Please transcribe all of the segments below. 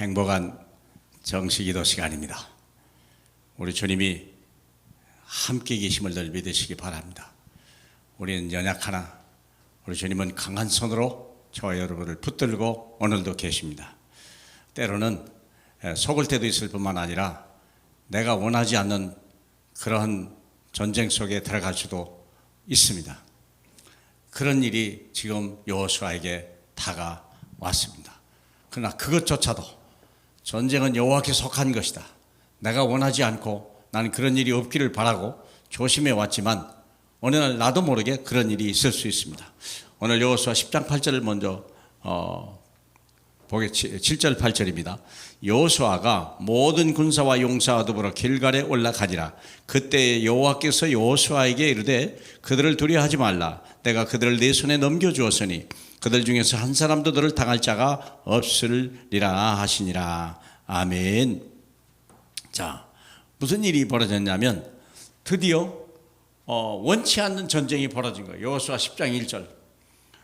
행복한 정식기도 시간입니다. 우리 주님이 함께 계심을 늘 믿으시기 바랍니다. 우리는 연약하나 우리 주님은 강한 손으로 저와 여러분을 붙들고 오늘도 계십니다. 때로는 속을 때도 있을 뿐만 아니라 내가 원하지 않는 그러한 전쟁 속에 들어갈 수도 있습니다. 그런 일이 지금 여호수아에게 다가왔습니다. 그러나 그것조차도 전쟁은 여호와께 속한 것이다, 내가 원하지 않고 나는 그런 일이 없기를 바라고 조심해 왔지만 어느 날 나도 모르게 그런 일이 있을 수 있습니다. 오늘 여호수아 10장 8절을 먼저 보게 7절 8절입니다. 여호수아가 모든 군사와 용사와 더불어 길갈에 올라가니라. 그때 여호와께서 여호수아에게 이르되 그들을 두려워하지 말라. 내가 그들을 네 손에 넘겨주었으니 그들 중에서 한 사람도 너를 당할 자가 없으리라 하시니라. 아멘. 자, 무슨 일이 벌어졌냐면 드디어 원치 않는 전쟁이 벌어진 거예요. 여호수아 10장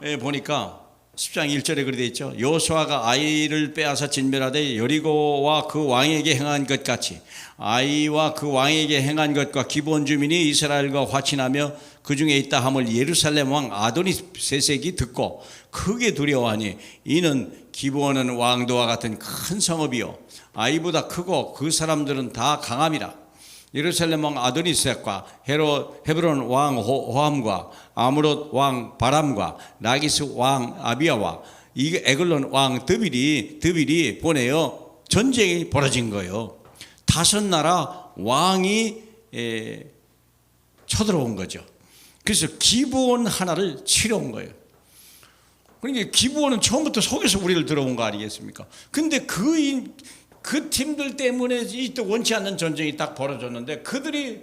1절에 보니까 10장 1절에 그렇게 되어 있죠. 여호수아가 아이를 빼앗아 진멸하되 여리고와 그 왕에게 행한 것 같이 아이와 그 왕에게 행한 것과 기브온 주민이 이스라엘과 화친하며 그 중에 있다 함을 예루살렘 왕 아도니세색이 듣고 크게 두려워하니 이는 기브온은 왕도와 같은 큰 성읍이요 아이보다 크고 그 사람들은 다 강함이라. 예루살렘 왕 아도니세색과 헤브론 왕 호함과 아므롯 왕 바람과 라기스 왕 아비야와 에글론 왕 드빌이 보내어 전쟁이 벌어진 거예요. 다섯 나라 왕이 쳐들어온 거죠. 그래서 기브온 하나를 치러 온 거예요. 그러니까 기브온은 처음부터 속에서 우리를 들어온 거 아니겠습니까? 근데 그 팀들 때문에 이 또 원치 않는 전쟁이 딱 벌어졌는데 그들이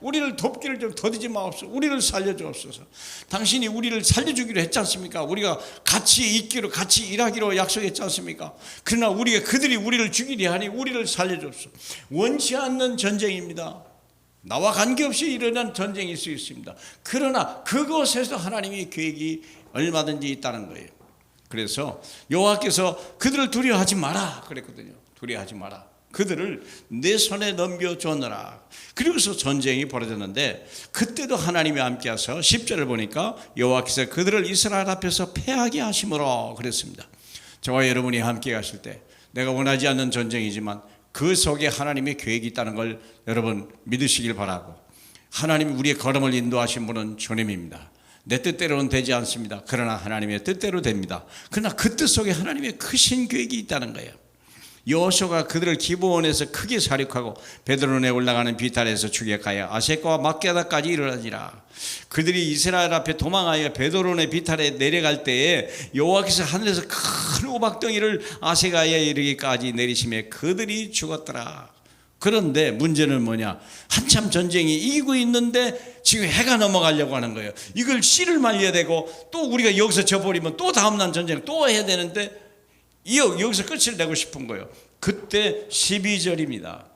우리를 돕기를 좀 더디지 마옵소서. 우리를 살려주옵소서. 당신이 우리를 살려주기로 했지 않습니까? 우리가 같이 있기로 같이 일하기로 약속했지 않습니까? 그러나 그들이 우리를 죽이려 하니 우리를 살려주옵소서. 원치 않는 전쟁입니다. 나와 관계없이 일어난 전쟁일 수 있습니다. 그러나 그것에서 하나님의 계획이 얼마든지 있다는 거예요. 그래서 여호와께서 그들을 두려워하지 마라 그랬거든요. 두려워하지 마라. 그들을 내 손에 넘겨주었노라. 그리고서 전쟁이 벌어졌는데 그때도 하나님이 함께하셔서 10절을 보니까 여호와께서 그들을 이스라엘 앞에서 패하게 하심으로 그랬습니다. 저와 여러분이 함께 하실 때 내가 원하지 않는 전쟁이지만 그 속에 하나님의 계획이 있다는 걸 여러분 믿으시길 바라고, 하나님이 우리의 걸음을 인도하신 분은 주님입니다. 내 뜻대로는 되지 않습니다. 그러나 하나님의 뜻대로 됩니다. 그러나 그 뜻 속에 하나님의 크신 계획이 있다는 거예요. 여호수아가 그들을 기브온에서 크게 사륙하고 베드론에 올라가는 비탈에서 추격하여 아세카와 막게다까지 이르러지라. 그들이 이스라엘 앞에 도망하여 베드론의 비탈에 내려갈 때에 여호와께서 하늘에서 큰 우박덩이를 아세카에 이르기까지 내리심에 그들이 죽었더라. 그런데 문제는 뭐냐? 한참 전쟁이 이기고 있는데 지금 해가 넘어가려고 하는 거예요. 이걸 씨를 말려야 되고 또 우리가 여기서 져버리면 또 다음날 전쟁 또 해야 되는데 여기서 끝을 내고 싶은 거예요. 그때 12절입니다.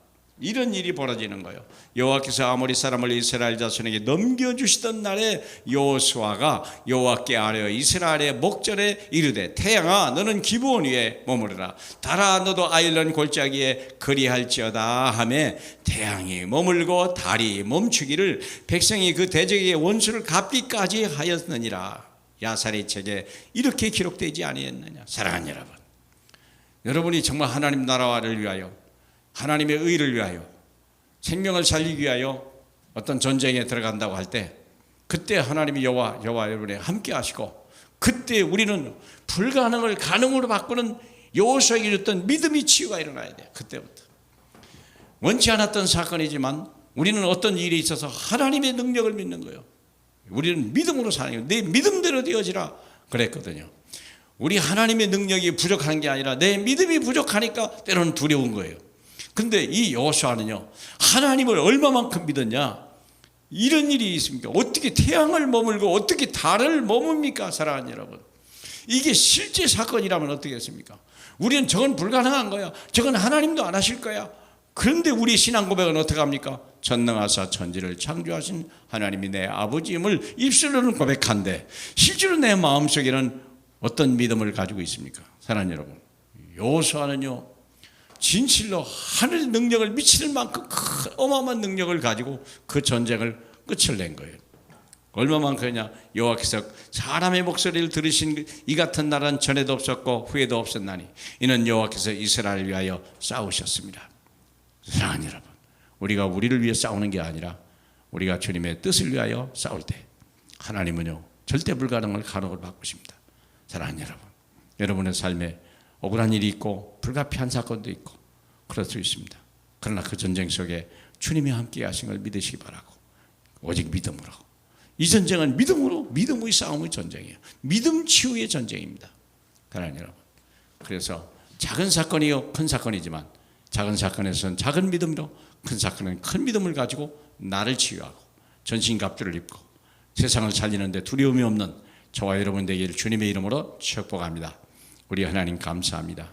이런 일이 벌어지는 거예요. 여호와께서 아모리 사람을 이스라엘 자손에게 넘겨주시던 날에 여호수아가 여호와께 아뢰어 이스라엘의 목전에 이르되 태양아 너는 기브온 위에 머무르라. 달아 너도 아일론 골짜기에 그리할지어다 하매 태양이 머물고 달이 멈추기를 백성이 그 대적의 원수를 갚기까지 하였느니라. 야살의 책에 이렇게 기록되지 아니했느냐. 사랑하는 여러분, 여러분이 정말 하나님 나라를 위하여 하나님의 의를 위하여 생명을 살리기 위하여 어떤 전쟁에 들어간다고 할 때 그때 하나님이 여호와 여러분에 함께 하시고 그때 우리는 불가능을 가능으로 바꾸는 여호수아에게 줬던 믿음의 치유가 일어나야 돼요. 그때부터 원치 않았던 사건이지만 우리는 어떤 일이 있어서 하나님의 능력을 믿는 거예요. 우리는 믿음으로 사는 거예요. 내 믿음대로 되어지라 그랬거든요. 우리 하나님의 능력이 부족한 게 아니라 내 믿음이 부족하니까 때로는 두려운 거예요. 근데 이 여호수아는요, 하나님을 얼마만큼 믿었냐? 이런 일이 있습니까? 어떻게 태양을 머물고 어떻게 달을 머뭅니까? 사랑하는 여러분, 이게 실제 사건이라면 어떻게 했습니까? 우리는 저건 불가능한 거야, 저건 하나님도 안 하실 거야. 그런데 우리 신앙 고백은 어떻게 합니까? 전능하사 천지를 창조하신 하나님이 내 아버지임을 입술로는 고백한데 실제로 내 마음속에는 어떤 믿음을 가지고 있습니까? 사랑하는 여러분, 여호수아는요 진실로 하늘의 능력을 미칠 만큼 큰 어마어마한 능력을 가지고 그 전쟁을 끝을 낸 거예요. 얼마만큼이냐? 여호와께서 사람의 목소리를 들으신 이 같은 나라는 전에도 없었고 후에도 없었나니 이는 여호와께서 이스라엘을 위하여 싸우셨습니다. 사랑하는 여러분, 우리가 우리를 위해 싸우는 게 아니라 우리가 주님의 뜻을 위하여 싸울 때 하나님은요 절대 불가능을 가능으로 바꾸십니다. 사랑하는 여러분, 여러분의 삶에 억울한 일이 있고 불가피한 사건도 있고 그럴 수 있습니다. 그러나 그 전쟁 속에 주님이 함께 하신 걸 믿으시기 바라고, 오직 믿음으로. 이 전쟁은 믿음의 싸움의 전쟁이에요. 믿음 치유의 전쟁입니다. 사랑하는 여러분, 그래서 작은 사건이요 큰 사건이지만 작은 사건에서는 작은 믿음으로, 큰 사건은 큰 믿음을 가지고 나를 치유하고 전신갑주를 입고 세상을 살리는데 두려움이 없는 저와 여러분 되기를 주님의 이름으로 축복합니다. 우리 하나님 감사합니다.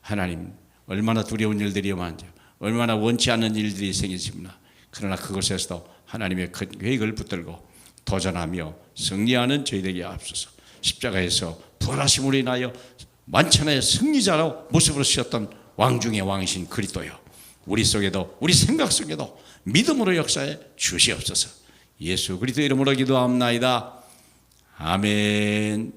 하나님, 얼마나 두려운 일들이 많은지, 얼마나 원치 않는 일들이 생기지만 그러나 그것에서도 하나님의 큰 계획을 붙들고 도전하며 승리하는 저희에게 앞서서 십자가에서 부활하심으로 인하여 만천하의 승리자로 모습으로 쓰셨던 왕 중의 왕이신 그리스도여, 우리 속에도 우리 생각 속에도 믿음으로 역사해 주시옵소서. 예수 그리스도 이름으로 기도합나이다. 아멘.